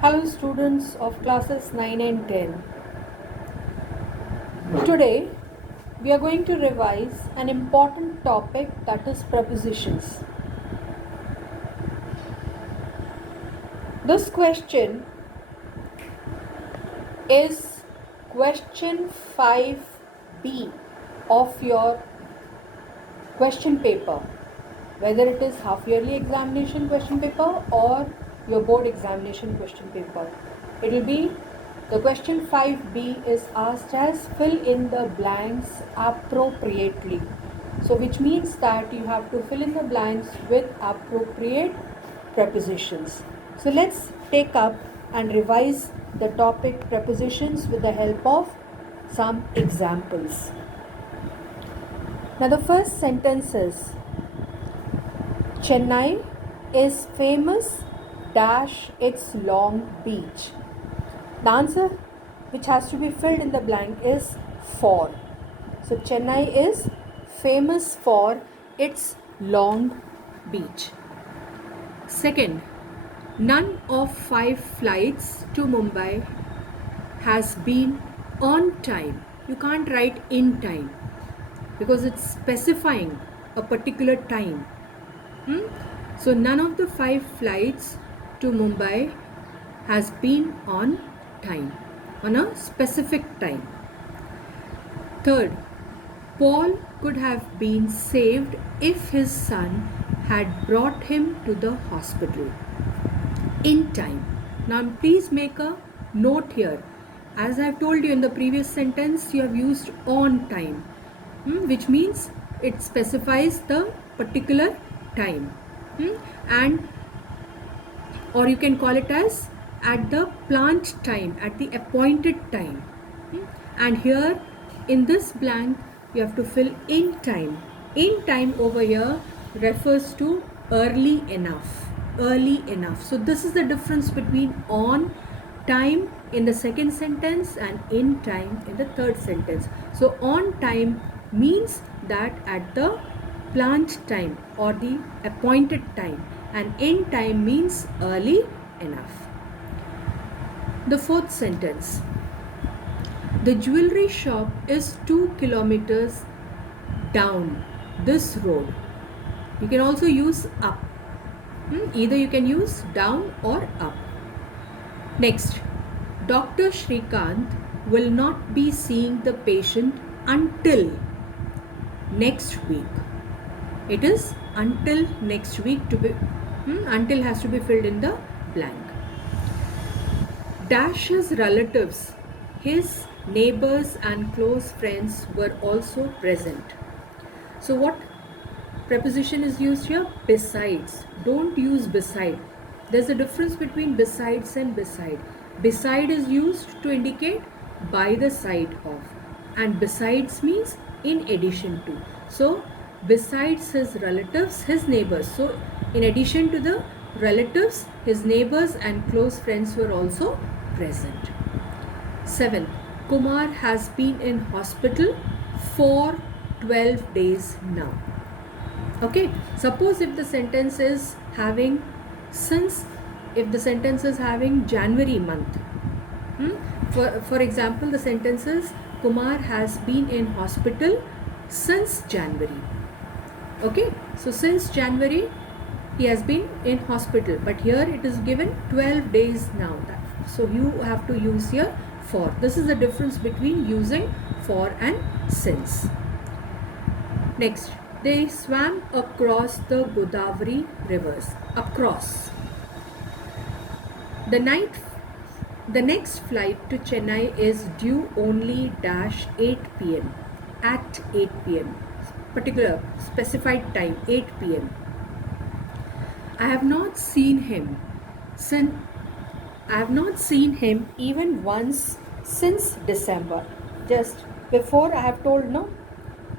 Hello students of classes 9 and 10. Today we are going to revise an important topic, that is prepositions. This question is question 5B of your question paper, whether it is half yearly examination question paper or your board examination question paper. It will be the question 5B is asked as fill in the blanks appropriately. So which means that you have to fill in the blanks with appropriate prepositions. So let's take up and revise the topic prepositions with the help of some examples. Now the first sentence is Chennai is famous dash its long beach. The answer which has to be filled in the blank is for. So Chennai is famous for its long beach. Second, none of 5 flights to Mumbai has been on time. You can't write in time because it's specifying a particular time. So none of the 5 flights to Mumbai has been on time, on a specific time. Third, Paul could have been saved if his son had brought him to the hospital in time. Now please make a note here. As I have told you in the previous sentence, you have used on time, which means it specifies the particular time, and or you can call it as at the planned time, at the appointed time. And here in this blank you have to fill in time. In time over here refers to early enough. Early enough. So this is the difference between on time in the second sentence and in time in the third sentence. So on time means that at the planned time or the appointed time, and in time means early enough. The fourth sentence, the jewelry shop is 2 kilometers down this road. You can also use up. Either you can use down or up. Next, Dr. Shrikant will not be seeing the patient until next week. It is until next week to be, until has to be filled in the blank. Dash's relatives, his neighbors and close friends were also present. So what preposition is used here? Besides. Don't use beside. There's a difference between besides and beside. Beside is used to indicate by the side of, and besides means in addition to. So besides his relatives, his neighbors. So in addition to the relatives, his neighbors and close friends were also present. 7. Kumar has been in hospital for 12 days now. Okay, suppose if the sentence is having January month, for example, the sentence is Kumar has been in hospital since January. Okay, so since January he has been in hospital, but here it is given 12 days now. So you have to use here for. This is the difference between using for and since. Next, they swam across the Godavari rivers. Across. The next flight to Chennai is due only dash 8 p.m. At 8 p.m. Particular specified time, 8 p.m. I have not seen him even once since December. Just before I have told, no,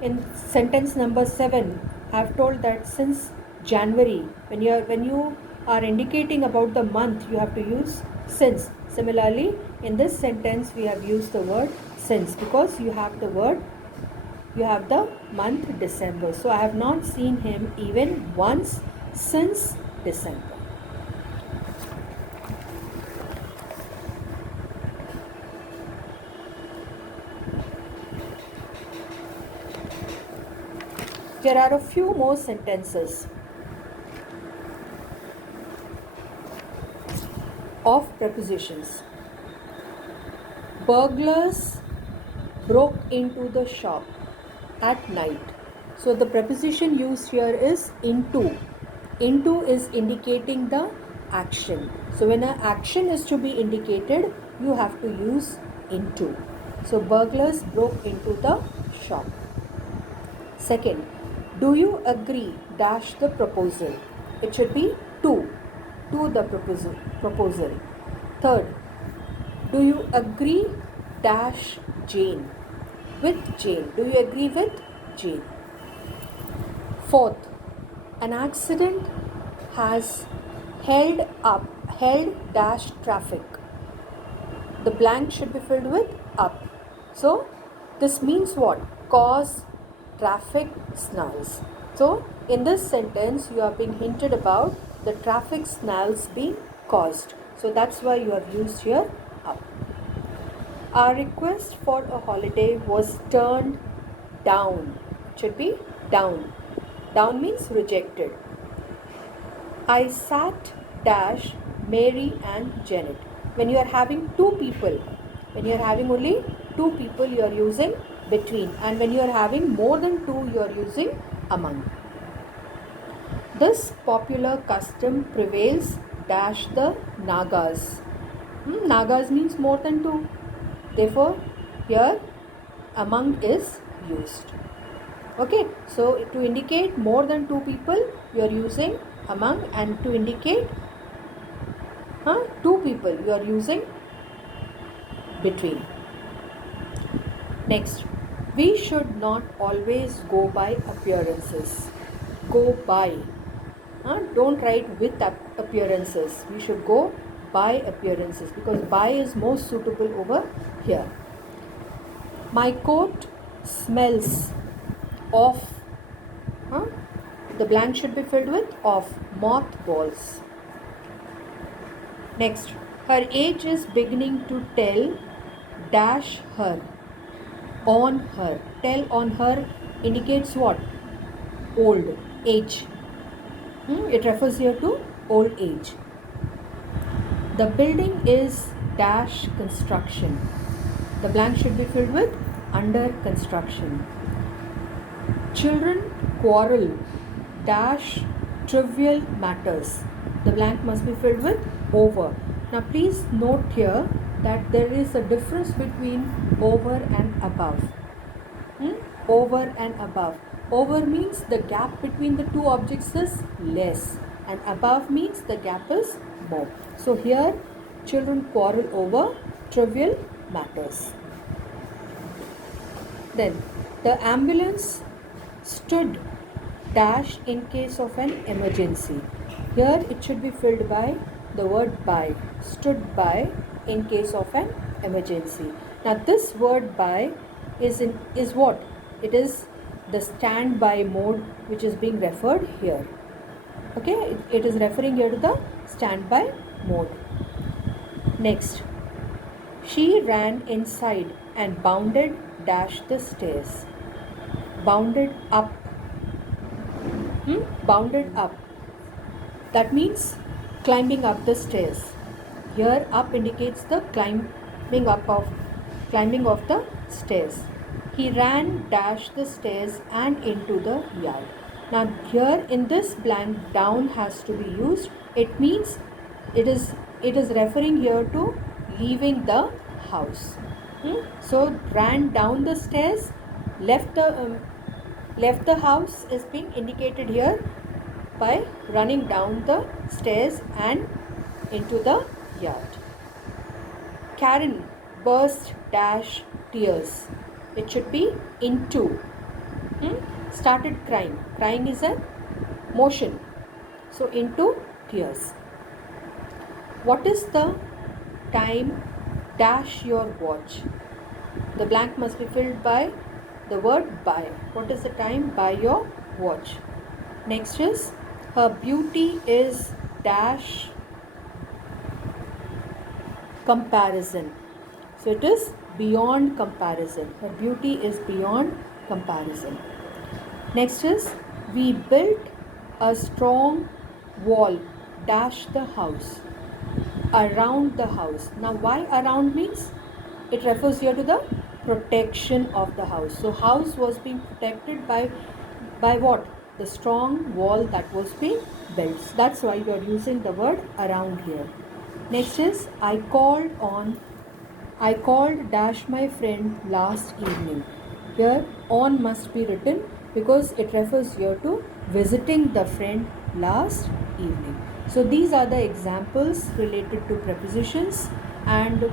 in sentence number 7 I have told that since January, when you are indicating about the month, you have to use since. Similarly, in this sentence we have used the word since because you have the month December. So I have not seen him even once since December. Here are a few more sentences of prepositions. Burglars broke into the shop at night. So the preposition used here is into. Into is indicating the action. So when an action is to be indicated, you have to use into. So burglars broke into the shop. Second, do you agree dash the proposal? It should be to the proposal. Third, do you agree dash Jane? With Jane. Do you agree with Jane? Fourth, an accident has held dash traffic. The blank should be filled with up. So this means what? Cause traffic snarls. So in this sentence you are being hinted about the traffic snarls being caused. So that's why you have used here up. Our request for a holiday was turned down. It should be down. Down means rejected. I sat dash Mary and Janet. When you are having two people, when you are having only two people, you are using between, and when you are having more than two, you are using among. This popular custom prevails dash the Nagas. Nagas means more than two. Therefore, here among is used. Okay, so to indicate more than two people, you are using among, and to indicate two people, you are using between. Next, we should not always go by appearances. Go by. Don't write with appearances. We should go by appearances because by is most suitable over here. My coat smells of. The blank should be filled with of mothballs. Next, her age is beginning to tell dash her. On her. Tell on her indicates what? Old age. It refers here to old age. The building is dash construction. The blank should be filled with under construction. Children quarrel dash trivial matters. The blank must be filled with over. Now please note here that there is a difference between over and above. Over and above. Over means the gap between the two objects is less, and above means the gap is more. So here children quarrel over trivial matters. Then the ambulance stood dash in case of an emergency. Here it should be filled by the word by. Stood by in case of an emergency. Now this word by is what? It is the standby mode which is being referred here. Okay, it is referring here to the standby mode. Next, she ran inside and bounded dash the stairs. Bounded up. Bounded up. That means climbing up the stairs. Here up indicates the climbing of the stairs. He ran dash the stairs and into the yard. Now here in this blank down has to be used. It means it is referring here to leaving the house. So ran down the stairs, left the house is being indicated here by running down the stairs and into the yard. Karen burst dash tears. It should be into. Started crying. Crying is a motion. So into tears. What is the time dash your watch? The blank must be filled by the word by. What is the time? By your watch. Next is her beauty is dash comparison. So it is beyond comparison. Her beauty is beyond comparison. Next is We built a strong wall dash the house, around the house. Now why around means? It refers here to the protection of the house. So house was being protected by what? The strong wall that was being built. So that's why we are using the word around here. Next is I called dash my friend last evening. Here on must be written because it refers here to visiting the friend last evening. So these are the examples related to prepositions, and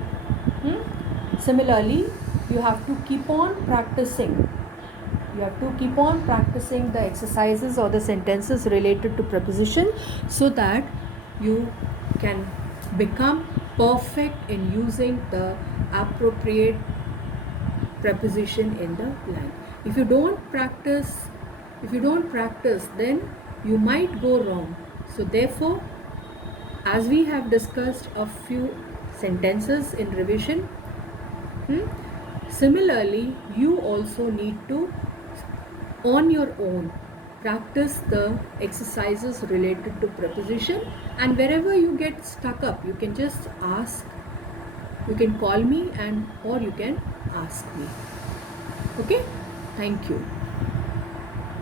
similarly you have to keep on practicing. You have to keep on practicing the exercises or the sentences related to preposition so that you can become perfect in using the appropriate preposition in the blank. If you don't practice, then you might go wrong. So therefore, as we have discussed a few sentences in revision, similarly you also need to on your own practice the exercises related to preposition, and wherever you get stuck up you can just ask, you can call me, and or you can ask me. Okay, thank you.